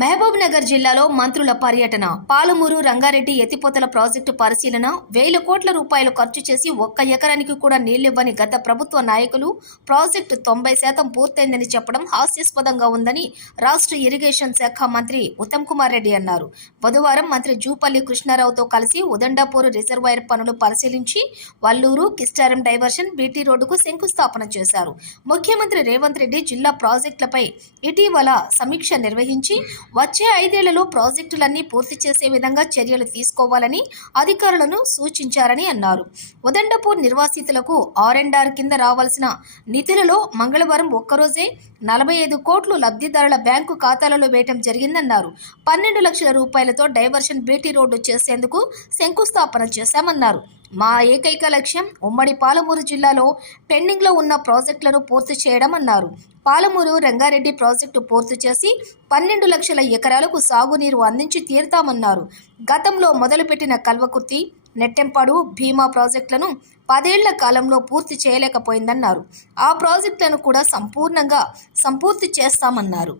మహబూబ్ నగర్ జిల్లాలో మంత్రుల పర్యటన. పాలమూరు రంగారెడ్డి ఎత్తిపోతల ప్రాజెక్టు పరిశీలన. వేల కోట్ల రూపాయలు ఖర్చు చేసి ఒక్క ఎకరానికి కూడా నీళ్ళివ్వని గత ప్రభుత్వ నాయకులు ప్రాజెక్టు తొంభై శాతం పూర్తయిందని చెప్పడం హాస్యాస్పదంగా ఉందని రాష్ట్ర ఇరిగేషన్ శాఖ మంత్రి ఉత్తమ్ కుమార్ రెడ్డి అన్నారు. బుధవారం మంత్రి జూపల్లి కృష్ణారావుతో కలిసి ఉదండాపూర్ రిజర్వాయర్ పనులు పరిశీలించి వల్లూరు కిస్టారం డైవర్షన్ బీటీ రోడ్డుకు శంకుస్థాపన చేశారు. ముఖ్యమంత్రి రేవంత్ రెడ్డి జిల్లా ప్రాజెక్టులపై ఇటీవల సమీక్ష నిర్వహించి వచ్చే ఐదేళ్ళలో ప్రాజెక్టులన్నీ పూర్తి చేసే విధంగా చర్యలు తీసుకోవాలని అధికారులను సూచించారని అన్నారు. ఉదండపూర్ నిర్వాసితులకు ఆర్ అండ్ ఆర్ కింద రావాల్సిన నిధులలో మంగళవారం ఒక్కరోజే నలభై ఐదు కోట్లు లబ్ధిదారుల బ్యాంకు ఖాతాలలో వేయటం జరిగిందన్నారు. పన్నెండు లక్షల రూపాయలతో డైవర్షన్ బీటీ రోడ్డు చేసేందుకు శంకుస్థాపన చేశామన్నారు. మా ఏకైక లక్ష్యం ఉమ్మడి పాలమూరు జిల్లాలో పెండింగ్లో ఉన్న ప్రాజెక్టులను పూర్తి చేయడం అన్నారు. పాలమూరు రంగారెడ్డి ప్రాజెక్టు పూర్తి చేసి పన్నెండు లక్షల ఎకరాలకు సాగునీరు అందించి తీరుతామన్నారు. గతంలో మొదలుపెట్టిన కల్వకుర్తి నెట్టెంపాడు భీమా ప్రాజెక్టులను పదేళ్ళ కాలంలో పూర్తి చేయలేకపోయిందన్నారు. ఆ ప్రాజెక్టులను కూడా సంపూర్ణంగా సంపూర్తి చేస్తామన్నారు.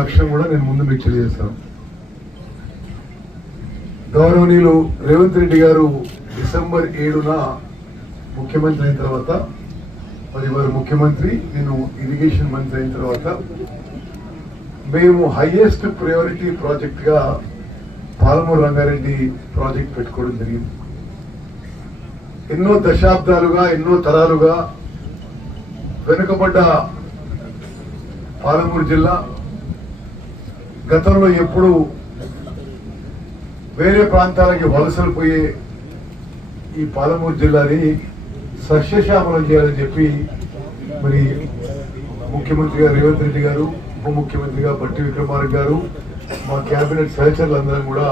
లక్ష్యం కూడా నేను ముందు మీకు తెలియజేస్తాను. గౌరవనీయులు రేవంత్ రెడ్డి గారు డిసెంబర్ ఏడున ముఖ్యమంత్రి అయిన తర్వాత మరి వారు ముఖ్యమంత్రి నేను ఇరిగేషన్ మంత్రి అయిన తర్వాత మేము హైయెస్ట్ ప్రయారిటీ ప్రాజెక్ట్గా పాలమూరు రంగారెడ్డి ప్రాజెక్ట్ పెట్టుకోవడం జరిగింది. ఎన్నో దశాబ్దాలుగా ఎన్నో తరాలుగా వెనుకబడ్డ పాలమూరు జిల్లా గతంలో ఎప్పుడు వేరే ప్రాంతాలకి వలసలు పోయే ఈ పాలమూరు జిల్లాని సస్యశ్యామలం చేయాలని చెప్పి మరి ముఖ్యమంత్రిగా రేవంత్ రెడ్డి గారు ఉప ముఖ్యమంత్రిగా బట్టి విక్రమార్క గారు మా కేబినెట్ సహచరులందరం కూడా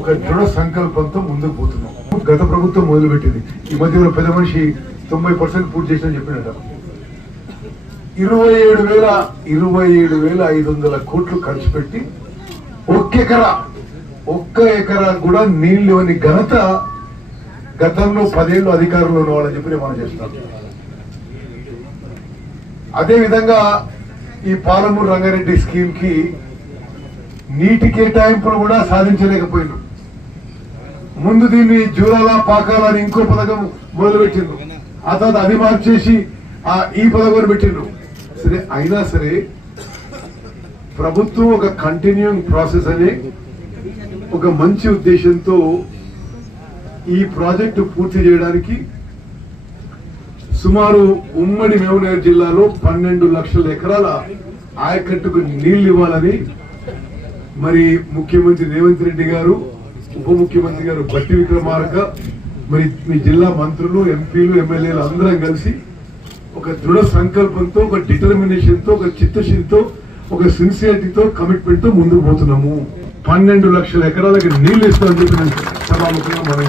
ఒక దృఢ సంకల్పంతో ముందుకు పోతున్నాం. గత ప్రభుత్వం మొదలుపెట్టింది. ఈ మధ్యలో పెద్ద మనిషి తొంభై పర్సెంట్ పూర్తి చేసిన చెప్పినట. ఇరవై ఏడు వేల ఇరవై ఏడు వేల ఐదు వందల కోట్లు ఖర్చు పెట్టి ఒక్కెకరా ఒక్క ఎకరా కూడా నీళ్ళు అని ఘనత గతంలో పదేళ్ళు అధికారంలో ఉన్న వాళ్ళని చెప్పి మనం చేస్తాను అదే విధంగా ఈ పాలమూరు రంగారెడ్డి స్కీమ్కి నీటి కేటాయింపులు కూడా సాధించలేకపోయింది ముందు దీన్ని జూరాలా పాకాల అని ఇంకో పథకం మొదలుపెట్టిండు ఆ తర్వాత అది మార్చేసి ఆ ఈ పథకం పెట్టిండ్రు. సరే అయినా సరే ప్రభుత్వం ఒక కంటిన్యూయింగ్ ప్రాసెస్ అని ఒక మంచి ఉద్దేశంతో ఈ ప్రాజెక్టు పూర్తి చేయడానికి సుమారు ఉమ్మడి మేమునగర్ జిల్లాలో పన్నెండు లక్షల ఎకరాల ఆయకట్టుకు నీళ్ళు ఇవ్వాలని మరి ముఖ్యమంత్రి రేవంత్ రెడ్డి గారు ఉప ముఖ్యమంత్రి గారు బట్టి విక్రమార్క మరి మీ జిల్లా మంత్రులు ఎంపీలు ఎమ్మెల్యేలు అందరం కలిసి ఒక దృఢ సంకల్పంతో ఒక డిటర్మినేషన్తో ఒక చిత్తశుద్ధితో ఒక సిన్సియారిటీతో కమిట్మెంట్తో ముందుకు పోతున్నాము. పన్నెండు లక్షల ఎకరాలకి నీళ్ళు ఇస్తామని చెప్పి నేను సభాముఖంగా మనం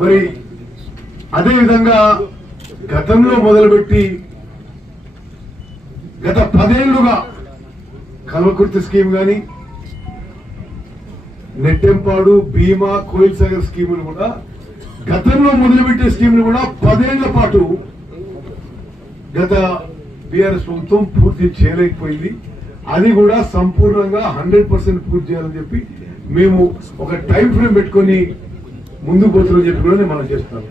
మరి అదే విధంగా గతంలో మొదలుపెట్టి గత పదేళ్ళుగా కల్వకుర్తి స్కీమ్ గాని నెట్టెంపాడు భీమా కోయిల్ సాగర్ స్కీములు కూడా గతంలో మొదలుపెట్టే స్కీములు కూడా పదేళ్ళ పాటు గత బీఆర్ఎస్ ప్రభుత్వం పూర్తి చేయలేకపోయింది. అది కూడా సంపూర్ణంగా హండ్రెడ్ పర్సెంట్ పూర్తి చేయాలని చెప్పి మేము ఒక టైం ఫ్రేమ్ పెట్టుకొని ముందుకు పోతున్నాం చెప్పి కూడా నేను మనం చేస్తాను